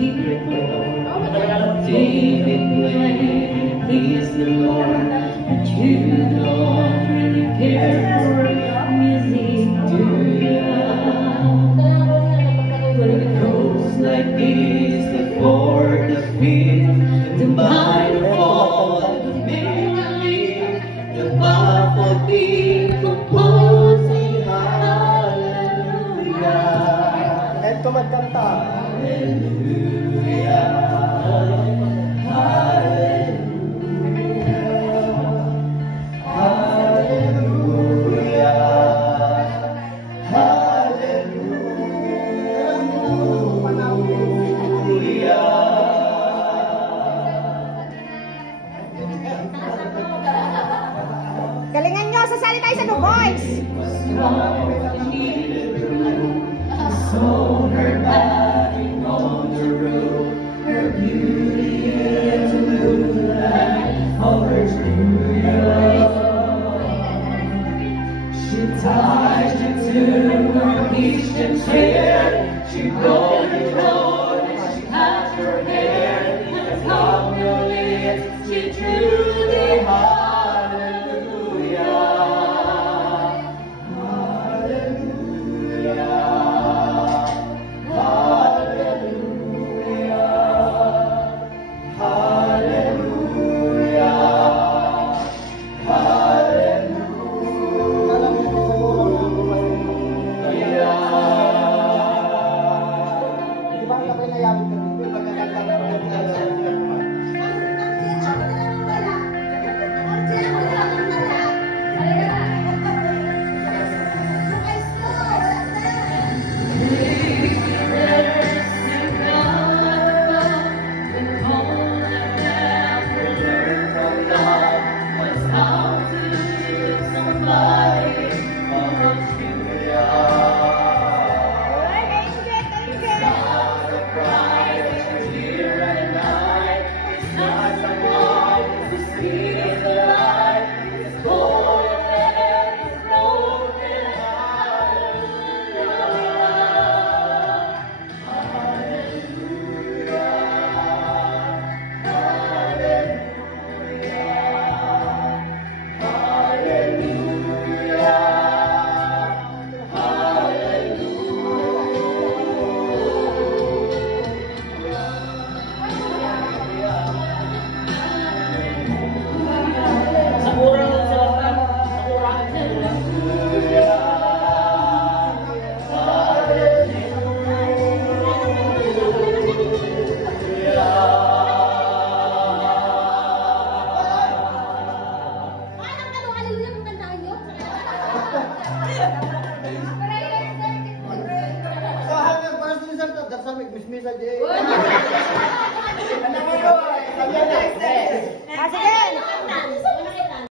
secret door. David waited, please the Lord, but you don't really care for music, do ya? But it goes like this, the fourth, the fifth, the minor fall, the melody, the baffled beat, composing hallelujah. Ito magkanta. Hallelujah. Galingan nyo, sasali tayo sa The Voice. So her body on the road, her beauty is the moonlight of her studio. She ties you to her Eastern chair, she rolled her road and she had her hair, and from her lips she drew the hallelujah. Hallelujah. Sige.